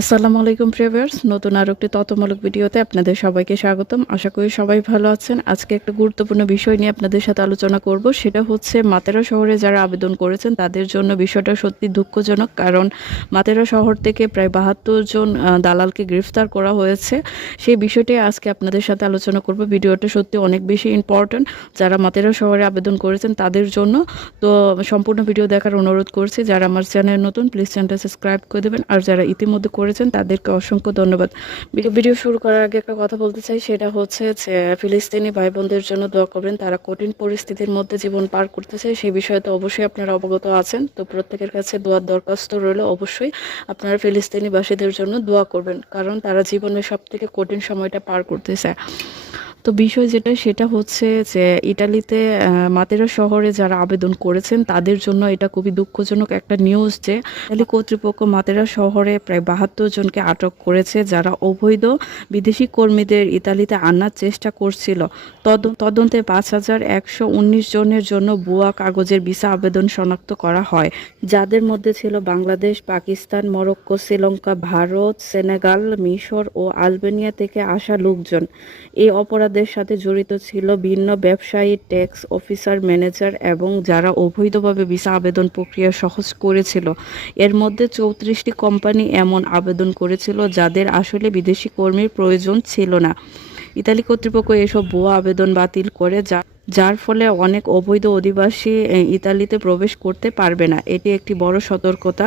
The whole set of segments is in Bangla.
আসসালামু আলাইকুম প্রিভিয়ার্স নতুন আরও একটি তথ্যমূলক ভিডিওতে আপনাদের সবাইকে স্বাগতম। আশা করি সবাই ভালো আছেন। আজকে একটা গুরুত্বপূর্ণ বিষয় নিয়ে আপনাদের সাথে আলোচনা করব। সেটা হচ্ছে মাতেরা শহরে যারা আবেদন করেছেন, তাদের জন্য বিষয়টা সত্যি দুঃখজনক। কারণ মাতেরা শহর থেকে প্রায় বাহাত্তর জন দালালকে গ্রেফতার করা হয়েছে। সেই বিষয়টি আজকে আপনাদের সাথে আলোচনা করব। ভিডিওটা সত্যি অনেক বেশি ইম্পর্ট্যান্ট। যারা মাতেরা শহরে আবেদন করেছেন, তাদের জন্য তো সম্পূর্ণ ভিডিও দেখার অনুরোধ করছি। যারা আমার চ্যানেল নতুন, প্লিজ চ্যানেলটা সাবস্ক্রাইব করে দেবেন। আর যারা ইতিমধ্যে করেছেন, তাদেরকে অসংখ্য ধন্যবাদ। ভিডিও শুরু করার আগে একটা কথা বলতে চাই, সেটা হচ্ছে যে, ফিলিস্তিনি ভাই বোনদের জন্য দোয়া করবেন, তারা কঠিন পরিস্থিতির মধ্যে জীবন পার করতে চায়, সেই বিষয়ে তো অবশ্যই আপনারা অবগত আছেন। তো প্রত্যেকের কাছে দোয়ার দরখাস্ত রইল অবশ্যই, আপনারা ফিলিস্তিনিবাসীদের জন্য দোয়া করবেন, কারণ তারা জীবনের সব থেকে কঠিন সময়টা পার করতেছে তো বিষয় যেটা, সেটা হচ্ছে যে ইটালিতে মাতেরা শহরে যারা আবেদন করেছেন, তাদের জন্য এটা খুবই দুঃখজনক একটা নিউজ যে ইটালি কর্তৃপক্ষ মাতেরা শহরে প্রায় বাহাত্তর জনকে আটক করেছে, যারা অবৈধ বিদেশি কর্মীদের ইতালিতে আনার চেষ্টা করছিল। তদ- তদন্তে পাঁচ হাজার একশো উনিশ জনের জন্য ভুয়া কাগজের ভিসা আবেদন শনাক্ত করা হয়। যাদের মধ্যে ছিল বাংলাদেশ, পাকিস্তান, মরক্কো, শ্রীলঙ্কা, ভারত, সেনেগাল, মিশর ও আলবেনিয়া থেকে আসা লোকজন। এই অপরাধের সাথে জড়িত ছিল ভিন্ন ব্যবসায়ী, ট্যাক্স অফিসার, ম্যানেজার এবং যারা অবৈধভাবে ভিসা আবেদন প্রক্রিয়া সহজ করেছিল। এর মধ্যে চৌত্রিশটি কোম্পানি এমন আবেদন করেছিল যাদের আসলে বিদেশি কর্মীর প্রয়োজন ছিল না। ইতালি কর্তৃপক্ষ এসব ভুয়া আবেদন বাতিল করে, যা, যার ফলে অনেক অবৈধ অধিবাসী ইতালিতে প্রবেশ করতে পারবে না। এটি একটি বড় সতর্কতা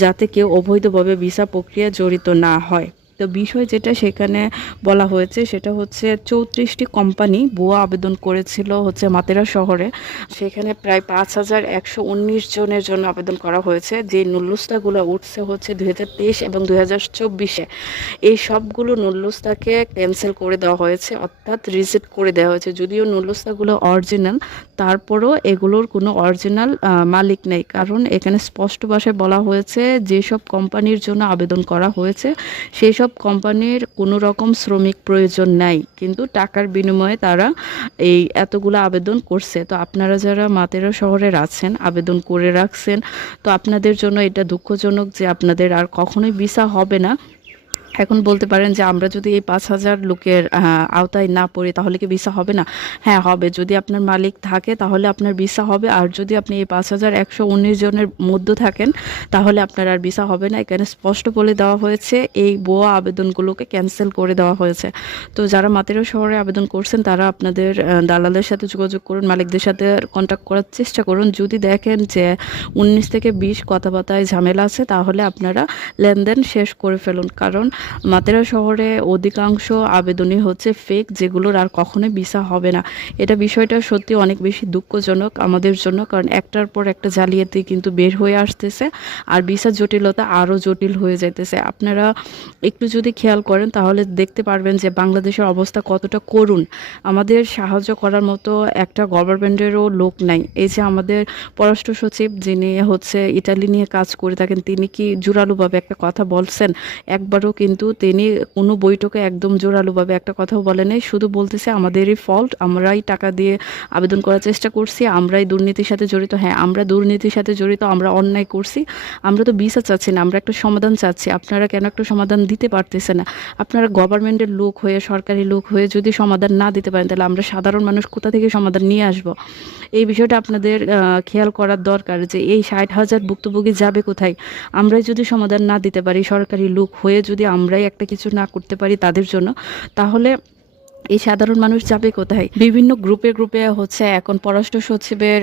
যাতে কেউ অবৈধভাবে ভিসা প্রক্রিয়া জড়িত না হয়। তো বিষয় যেটা সেখানে বলা হয়েছে সেটা হচ্ছে চৌত্রিশটি কোম্পানি ভুয়া আবেদন করেছিল হচ্ছে মাতেরা শহরে। সেখানে প্রায় পাঁচ হাজার একশো উনিশ জনের জন্য আবেদন করা হয়েছে। যে নুল্লুস্তাগুলো উঠছে হচ্ছে দুই হাজার তেইশ এবং দুই হাজার চব্বিশে। এই সবগুলো নুল্লুস্তাকে ক্যান্সেল করে দেওয়া হয়েছে অর্থাৎ রিসেট করে দেওয়া হয়েছে। যদিও নুল্লুস্তাগুলো অরিজিনাল তারপরও এগুলোর কোনো অরিজিনাল মালিক নেই। কারণ এখানে স্পষ্ট ভাষায় বলা হয়েছে, যেসব কোম্পানির জন্য আবেদন করা হয়েছে সেই সব কোম্পানির কোনো রকম শ্রমিক প্রয়োজন নাই। কিন্তু টাকার বিনিময়ে তারা এই এতগুলো আবেদন করছে। তো আপনারা যারা মাতেরা শহরের আছেন, আবেদন করে রাখছেন, তো আপনাদের জন্য এটা দুঃখজনক যে আপনাদের আর কখনোই ভিসা হবে না। এখন বলতে পারেন যে আমরা যদি এই পাঁচ হাজার লোকের আওতায় না পড়ি তাহলে কি ভিসা হবে না? হ্যাঁ হবে। যদি আপনার মালিক থাকে তাহলে আপনার ভিসা হবে। আর যদি আপনি এই পাঁচ হাজার একশো উনিশ জনের মধ্যে থাকেন তাহলে আপনার আর ভিসা হবে না। এখানে স্পষ্ট বলে দেওয়া হয়েছে, এই বোয়া আবেদনগুলোকে ক্যান্সেল করে দেওয়া হয়েছে। তো যারা মাতেরা শহরে আবেদন করছেন তারা আপনাদের দালালের সাথে যোগাযোগ করুন, মালিকদের সাথে কন্ট্যাক্ট করার চেষ্টা করুন। যদি দেখেন যে উনিশ থেকে বিশ কথাবার্তায় ঝামেলা আছে তাহলে আপনারা লেনদেন শেষ করে ফেলুন। কারণ মাতেরা শহরে অধিকাংশ আবেদনই হচ্ছে ফেক যেগুলোর আর কখনোই ভিসা হবে না। এটা বিষয়টা সত্যি অনেক বেশি দুঃখজনক আমাদের জন্য, কারণ একটার পর একটা জালিয়াতি কিন্তু বের হয়ে আসতেছে, আর ভিসা জটিলতা আরও জটিল হয়ে যাইতেছে। আপনারা একটু যদি খেয়াল করেন, তাহলে দেখতে পারবেন যে বাংলাদেশের অবস্থা কতটা করুণ। আমাদের সাহায্য করার মতো একটা গভর্নমেন্টেরও লোক নাই। এই যে আমাদের পররাষ্ট্র সচিব, যিনি হচ্ছে ইটালি নিয়ে কাজ করে থাকেন, তিনি কি জোরালোভাবে একটা কথা বলছেন? একবারও কিন্তু তিনি কোনো বৈঠকে একদম জোরালোভাবে একটা কথাও বলে নাই। শুধু বলতেছে, আমাদেরই ফল্ট আমরাই টাকা দিয়ে আবেদন করার চেষ্টা করছি, আমরাই দুর্নীতির সাথে জড়িত। হ্যাঁ আমরা দুর্নীতির সাথে জড়িত, আমরা অন্যায় করছি। আমরা তো বিচার চাচ্ছি না, আমরা একটা সমাধান চাচ্ছি। আপনারা কেন একটা সমাধান দিতে পারতেছে না? আপনারা গভর্নমেন্টের লোক হয়ে, সরকারি লোক হয়ে যদি সমাধান না দিতে পারেন, তাহলে আমরা সাধারণ মানুষ কোথা থেকে সমাধান নিয়ে আসব? এই বিষয়টা আপনাদের খেয়াল করার দরকার যে এই ষাট হাজার ভুক্তভোগী যাবে কোথায়? আমরাই যদি সমাধান না দিতে পারি, সরকারি লোক হয়ে যদি আমরাই একটা কিছু না করতে পারি তাদের জন্য তাহলে এই সাধারণ মানুষ যাবে কোথায়? বিভিন্ন গ্রুপে গ্রুপে হচ্ছে এখন পররাষ্ট্র সচিবের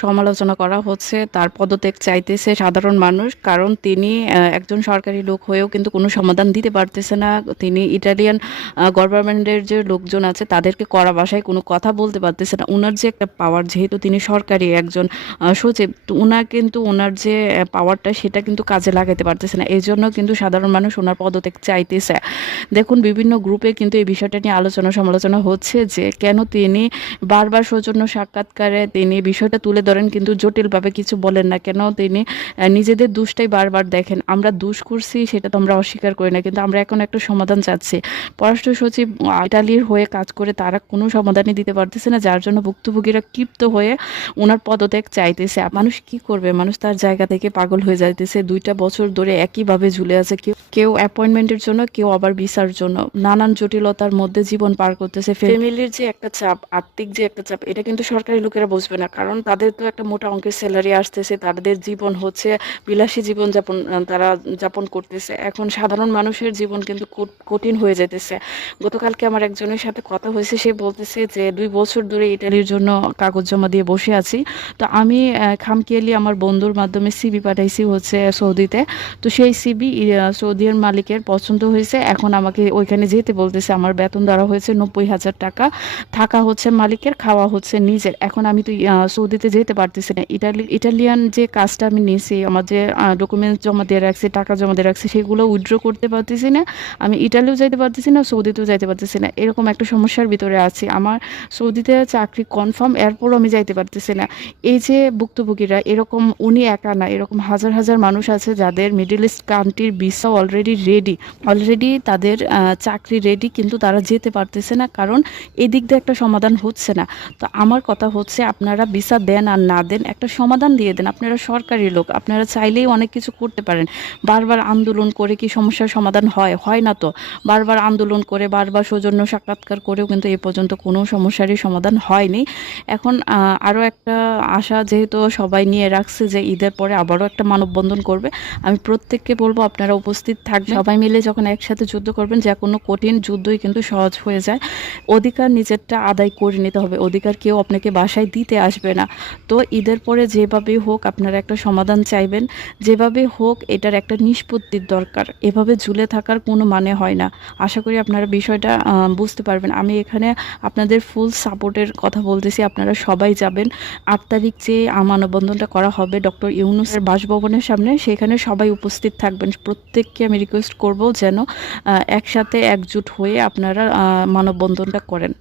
সমালোচনা করা হচ্ছে। তার পদত্যাগ চাইতেছে সাধারণ মানুষ কারণ তিনি একজন সরকারি লোক হয়েও কিন্তু কোনো সমাধান দিতে পারতেছে না। তিনি ইটালিয়ান গভর্নমেন্টের যে লোকজন আছে তাদেরকে কড়া ভাষায় কোনো কথা বলতে পারতেছে না। ওনার যে একটা পাওয়ার যেহেতু তিনি সরকারি একজন সচিব ওনার কিন্তু ওনার যে পাওয়ারটা সেটা কিন্তু কাজে লাগাতে পারতেছে না। এই জন্য কিন্তু সাধারণ মানুষ ওনার পদত্যাগ চাইতেছে। দেখুন, বিভিন্ন গ্রুপে কিন্তু এই বিষয়টা নিয়ে আলোচনা সমালোচনা হচ্ছে যে কেন তিনি বারবার সৌজন্য সাক্ষাৎকারে তিনি বিষয়টা তুলে ধরেন কিন্তু জটিলভাবে কিছু বলেন না। কেন তিনি নিজেদের দুষ্টাই বারবার দেখেন? আমরা দুষ করছি, সেটা তো আমরা অস্বীকার করি না, কিন্তু আমরা এখন একটা সমাধান চাচ্ছি। পররাষ্ট্র সচিব ইটালির হয়ে কাজ করে তারা কোনো সমাধানই দিতে পারতেছে না, যার জন্য ভুক্তভোগীরা ক্ষিপ্ত হয়ে ওনার পদত্যাগ চাইতেছে। মানুষ কি করবে? মানুষ তার জায়গা থেকে পাগল হয়ে যাইতেছে। দুইটা বছর ধরে একইভাবে ঝুলে আছে। কেউ কেউ অ্যাপয়েন্টমেন্টের জন্য, কেউ আবার ভিসার জন্য। নানান জটিলতার মধ্যে জীবন পার করতেছে ফ্যামিলির যে একটা চাপ আর্থিক যে একটা চাপ এটা কিন্তু সরকারি লোকেরা বুঝবে না। কারণ তাদের তো একটা মোটা অঙ্কের স্যালারি আসতেছে তাদের জীবন হচ্ছে বিলাসী জীবন যাপন তারা যাপন করতেছে। এখন সাধারণ মানুষের জীবন কিন্তু কঠিন হয়ে যেতেছে গতকালকে আমার একজনের সাথে কথা হয়েছে সে বলতেছে যে দুই বছর ধরে ইটালির জন্য কাগজ জমা দিয়ে বসে আছি। তো আমি আহ, খামখেয়ালি আমার বন্ধুর মাধ্যমে সিবি পাঠাইছি হচ্ছে সৌদিতে। তো সেই সিবি সৌদির মালিকের পছন্দ হয়েছে। এখন আমাকে ওইখানে যেতে বলতেছে। আমার বেতন দেওয়া হয়েছে নব্বই হাজার টাকা। থাকা হচ্ছে মালিকের, খাওয়া হচ্ছে নিজের। এখন আমি তো সৌদিতে যেতে পারতেছি না। ইটালি ইটালিয়ান যে কাজটা আমি নিয়েছি আমার যে ডকুমেন্টস জমা দিয়ে রাখছি, টাকা জমা দিয়ে রাখছি, সেগুলো উইথড্র করতে পারতেছি না। আমি ইটালিও যাইতে পারতেছি না, সৌদিতেও যাইতে পারতেছি না। এরকম একটা সমস্যার ভিতরে আছি। আমার সৌদিতে চাকরি কনফার্ম এরপরও আমি যাইতে পারতেছি না। এই যে ভুক্তভোগীরা, এরকম উনি একা না, এরকম হাজার হাজার মানুষ আছে যাদের মিডল ইস্ট কান্ট্রির ভিসা অলরেডি রেডি অলরেডি তাদের চাকরি রেডি কিন্তু তারা যেতে পারতেছে না কারণ এদিক দিয়ে একটা সমাধান হচ্ছে না। তো আমার কথা হচ্ছে আপনারা ভিসা দেন আর না দেন একটা সমাধান দিয়ে দেন। আপনারা সরকারি লোক আপনারা চাইলেই অনেক কিছু করতে পারেন। বারবার আন্দোলন করে কি সমস্যার সমাধান হয়? হয় না তো। বারবার আন্দোলন করে বারবার সৌজন্য সাক্ষাৎকার করেও কিন্তু এ পর্যন্ত কোনো সমস্যারই সমাধান হয়নি। এখন আরও একটা আশা যেহেতু সবাই নিয়ে রাখছে যে ঈদের পরে আবারও একটা মানববন্ধন করবে আমি প্রত্যেককে বলব আপনারা উপস্থিত থাকবেন। সবাই মিলে যখন একসাথে যুদ্ধ করবেন যে কোনো কঠিন যুদ্ধই কিন্তু সহজ হয়ে যায়, অধিকার নিজেরটা আদায় করে নিতে হবে। অধিকার কেউ আপনাকে বাসায় দিতে আসবে না। তো ঈদের পরে যেভাবেই হোক আপনারা একটা সমাধান চাইবেন। যেভাবে হোক এটার একটা নিষ্পত্তির দরকার। এভাবে ঝুলে থাকার কোনো মানে হয় না। আশা করি আপনারা বিষয়টা বুঝতে পারবেন। আমি এখানে আপনাদের ফুল সাপোর্টের কথা বলতেছি। আপনারা সবাই যাবেন। আট তারিখ যে মানববন্ধনটা করা হবে ডক্টর ইউনুসের বাসভবনের সামনে, সেখানে সবাই উপস্থিত থাকবেন। প্রত্যেককে আমি রিকোয়েস্ট করব যেন একসাথে একজুট হয়ে আপনারা মানববন্ধনটা করেন।